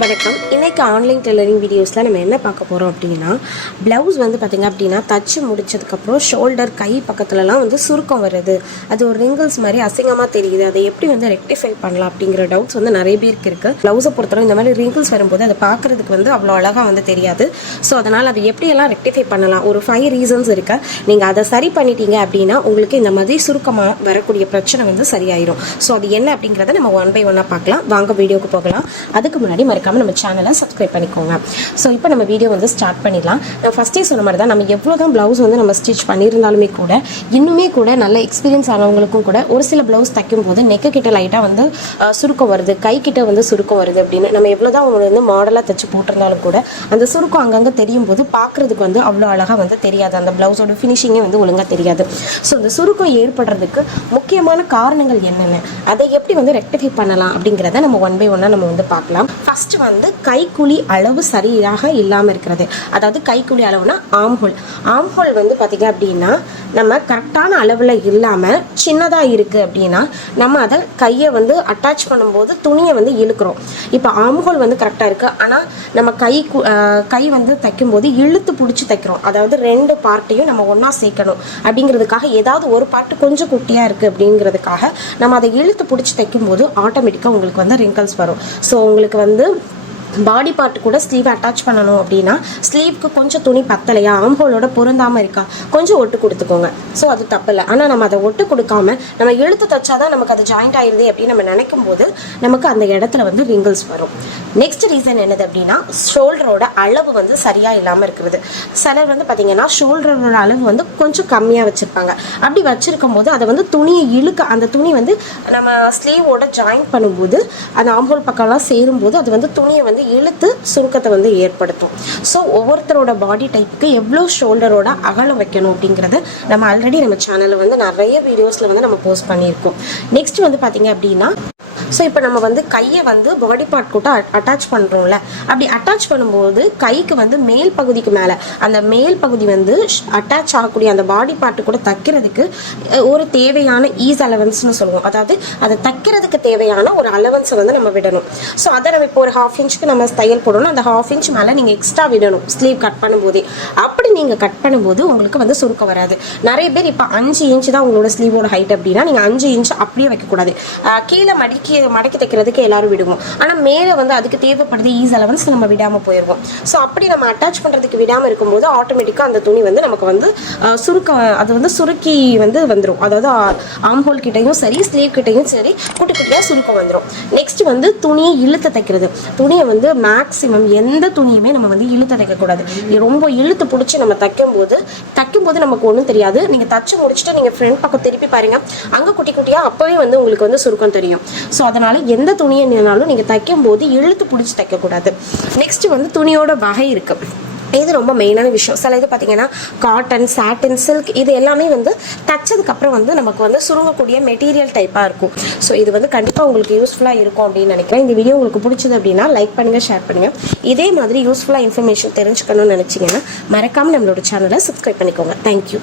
வணக்கம். இன்றைக்கி online tailoring வீடியோஸில் நம்ம என்ன பார்க்க போகிறோம் அப்படின்னா, ப்ளவுஸ் வந்து பார்த்திங்க அப்படின்னா தச்சு முடித்ததுக்கப்புறம் ஷோல்டர் கை பக்கத்துலலாம் வந்து சுருக்கம் வருது, அது ஒரு ரிங்கிள்ஸ் மாதிரி அசிங்கமாக தெரியுது, அதை எப்படி வந்து ரெக்டிஃபை பண்ணலாம் அப்படிங்கிற டவுட்ஸ் வந்து நிறைய பேருக்கு இருக்குது. ப்ளவுஸை பொறுத்தவரை இந்த மாதிரி ரிங்கிள்ஸ் வரும்போது அதை பார்க்குறதுக்கு வந்து அவ்வளோ அழகாக வந்து தெரியாது. ஸோ அதனால் அதை எப்படியெல்லாம் ரெக்டிஃபை பண்ணலாம், ஒரு 5 ரீசன்ஸ் இருக்குது. நீங்கள் அதை சரி பண்ணிட்டீங்க அப்படின்னா உங்களுக்கு இந்த மாதிரி சுருக்கமாக வரக்கூடிய பிரச்சனை வந்து சரியாயிடும். ஸோ அது என்ன அப்படிங்கிறத நம்ம 1 by 1 பார்க்கலாம். வாங்க வீடியோக்கு போகலாம். அதுக்கு முன்னாடி மறக்காமல் நம்ம சேனலை சப்ஸ்கிரைப் பண்ணிக்கோங்க. ஸோ இப்போ நம்ம வீடியோ வந்து ஸ்டார்ட் பண்ணிடலாம். நான் ஃபஸ்ட்டே சொன்ன மாதிரி தான், நம்ம எவ்வளோ தான் ப்ளவுஸ் வந்து நம்ம ஸ்டிச் பண்ணியிருந்தாலுமே கூட இன்னுமே கூட நல்ல எக்ஸ்பீரியன்ஸ் ஆனவங்களுக்கும் கூட ஒரு சில ப்ளவுஸ் தைக்கும் போது நெக்கு கிட்ட லைட்டாக வந்து சுருக்கம் வருது, கை கிட்ட வந்து சுருக்கம் வருது அப்படின்னு நம்ம எவ்வளோ தான் அவங்க வந்து மாடலாக தைச்சு போட்டிருந்தாலும் கூட அந்த சுருக்கம் அங்கங்கே தெரியும் போது பார்க்குறதுக்கு வந்து அவ்வளோ அழகாக வந்து தெரியாது, அந்த ப்ளவுஸோட ஃபினிஷிங்கே வந்து ஒழுங்காக தெரியாது. ஸோ அந்த சுருக்கம் ஏற்படுறதுக்கு முக்கியமான காரணங்கள் என்னென்ன, அதை எப்படி வந்து ரெக்டிஃபை பண்ணலாம் அப்படிங்கிறத நம்ம 1 by 1 நம்ம வந்து பார்க்கலாம். ஃபர்ஸ்ட் வந்து கைக்குழி அளவு சரியாக இல்லாமல் இருக்கிறது. அதாவது கைக்குழி அளவுனா ஆம்ஹோல் வந்து பார்த்திங்க அப்படின்னா நம்ம கரெக்டான அளவில் இல்லாமல் சின்னதாக இருக்குது அப்படின்னா நம்ம அதை கையை வந்து அட்டாச் பண்ணும்போது துணியை வந்து இழுக்கிறோம். இப்போ ஆம்ஹோல் வந்து கரெக்டாக இருக்குது, ஆனால் நம்ம கை வந்து தைக்கும்போது இழுத்து பிடிச்சி தைக்கிறோம். அதாவது 2 பார்ட்டையும் நம்ம ஒன்றா சேர்க்கணும் அப்படிங்கிறதுக்காக ஏதாவது ஒரு பார்ட்டு கொஞ்சம் குட்டியாக இருக்குது அப்படிங்கிறதுக்காக நம்ம அதை இழுத்து பிடிச்சி தைக்கும்போது ஆட்டோமேட்டிக்காக உங்களுக்கு வந்து ரிங்கிள்ஸ் வரும். ஸோ உங்களுக்கு வந்து பாடி பார்ட் கூட ஸ்லீவ் அட்டாச் பண்ணணும் அப்படின்னா ஸ்லீவ்க்கு கொஞ்சம் துணி பத்தலையா, ஆம்ஹோலோட பொருந்தாமல் இருக்கா, கொஞ்சம் ஒட்டு கொடுத்துக்கோங்க. ஸோ அது தப்பில்லை. ஆனால் நம்ம அதை ஒட்டு கொடுக்காம நம்ம இழுத்து தைச்சாதான் நமக்கு அது ஜாயிண்ட் ஆயிடுது அப்படின்னு நம்ம நினைக்கும் போது நமக்கு அந்த இடத்துல வந்து ரிங்கிள்ஸ் வரும். நெக்ஸ்ட் ரீசன் என்னது அப்படின்னா, ஷோல்டரோட அளவு வந்து சரியாக இல்லாமல் இருக்கிறது. சிலர் வந்து பார்த்தீங்கன்னா ஷோல்டரோட அளவு வந்து கொஞ்சம் கம்மியாக வச்சுருப்பாங்க. அப்படி வச்சுருக்கும் போது அதை வந்து துணியை அந்த துணி வந்து நம்ம ஸ்லீவோட ஜாயின் பண்ணும்போது அந்த ஆம்ஹோல் பக்கம்லாம் சேரும்போது அது வந்து துணியை வந்து இழுத்து சுருக்கத்தை வந்து ஏற்படுத்தும். ஸோ ஒவ்வொருத்தரோட பாடி டைப்புக்கு எவ்வளோ ஷோல்டரோட அகலம் வைக்கணும் அப்படிங்கிறத நம்ம ஆல்ரெடி நம்ம சேனலில் வந்து நிறைய வீடியோஸில் வந்து நம்ம போஸ்ட் பண்ணியிருக்கோம். நெக்ஸ்ட் வந்து பார்த்தீங்க அப்படின்னா, ஸோ இப்போ நம்ம வந்து கையை வந்து பாடி பார்ட் கூட அட்டாச் பண்ணுறோம்ல, அப்படி அட்டாச் பண்ணும்போது கைக்கு வந்து மேல் பகுதிக்கு மேலே அந்த மேல் பகுதி வந்து அட்டாச் ஆகக்கூடிய அந்த பாடி பார்ட்டு கூட தைக்கிறதுக்கு ஒரு தேவையான ஈஸ் அலவன்ஸ்னு சொல்லுவோம். அதாவது அதை தைக்கிறதுக்கு தேவையான ஒரு அலவன்ஸை வந்து நம்ம விடணும். ஸோ அதை நம்ம இப்போ ஒரு 1/2 இன்ச்சுக்கு நம்ம தையல் போடணும், அந்த 1/2 இன்ச் மேலே நீங்கள் எக்ஸ்ட்ரா விடணும் ஸ்லீவ் கட் பண்ணும்போதே. அப்படி நீங்கள் கட் பண்ணும்போது உங்களுக்கு வந்து சுருக்கம் வராது. நிறைய பேர் இப்போ 5 இன்ச் தான் உங்களோட ஸ்லீவோட ஹைட் அப்படின்னா நீங்கள் 5 இன்ச் அப்படியே வைக்கக்கூடாது, கீழே மடக்கி தைக்கிறதுக்கு எல்லாரும் விடுவோம். ஆனால் மேலே வந்து அதுக்கு தேவைப்படுது ஈஸ் அலவன்ஸ் நம்ம விடாமல் போயிடுவோம். ஸோ அப்படி நம்ம அட்டாச் பண்ணுறதுக்கு விடாமல் இருக்கும்போது ஆட்டோமேட்டிக்காக அந்த துணி வந்து நமக்கு வந்து அது வந்து சுருக்கி வந்து வந்துடும். அதாவது ஆம்ஹோல் கிட்டையும் சரி ஸ்லீவ் கிட்டையும் சரி குட்டி குட்டியாக சுருக்கம் வந்துடும். நெக்ஸ்ட் வந்து துணியை இழுத்து தைக்கிறது. துணியை வந்து மேக்ஸிமம் எந்த துணியுமே நம்ம வந்து இழுத்து தைக்கக்கூடாது. ரொம்ப இழுத்து பிடிச்சி நம்ம தைக்கும்போது நமக்கு ஒன்றும் தெரியாது. நீங்கள் தச்சு முடிச்சுட்டு நீங்கள் ஃப்ரண்ட் பக்கம் திருப்பி பாருங்கள், அங்கே குட்டி குட்டியாக அப்போவே வந்து உங்களுக்கு வந்து சுருக்கம் தெரியும். ஸோ அதனால் எந்த துணியினாலும் நீங்கள் தைக்கும் போது இழுத்து பிடிச்சி தைக்கக்கூடாது. நெக்ஸ்ட் வந்து துணியோட வகை இருக்குது, இது ரொம்ப மெயினான விஷயம். சில இது பார்த்தீங்கன்னா காட்டன், சாட்டின், சில்க் இது எல்லாமே வந்து தைச்சதுக்கப்புறம் வந்து நமக்கு வந்து சுருங்கக்கூடிய மெட்டீரியல் டைப்பாக இருக்கும். ஸோ இது வந்து கண்டிப்பாக உங்களுக்கு யூஸ்ஃபுல்லாக இருக்கும் அப்படின்னு நினைக்கிறேன். இந்த வீடியோ உங்களுக்கு பிடிச்சது அப்படின்னா லைக் பண்ணுங்கள், ஷேர் பண்ணுங்கள். இதே மாதிரி யூஸ்ஃபுல்லாக இன்ஃபர்மேஷன் தெரிஞ்சுக்கணும்னு நினச்சிங்கன்னா மறக்காமல் நம்மளோட சேனலை சப்ஸ்கிரைப் பண்ணிக்கோங்க. தேங்க்யூ.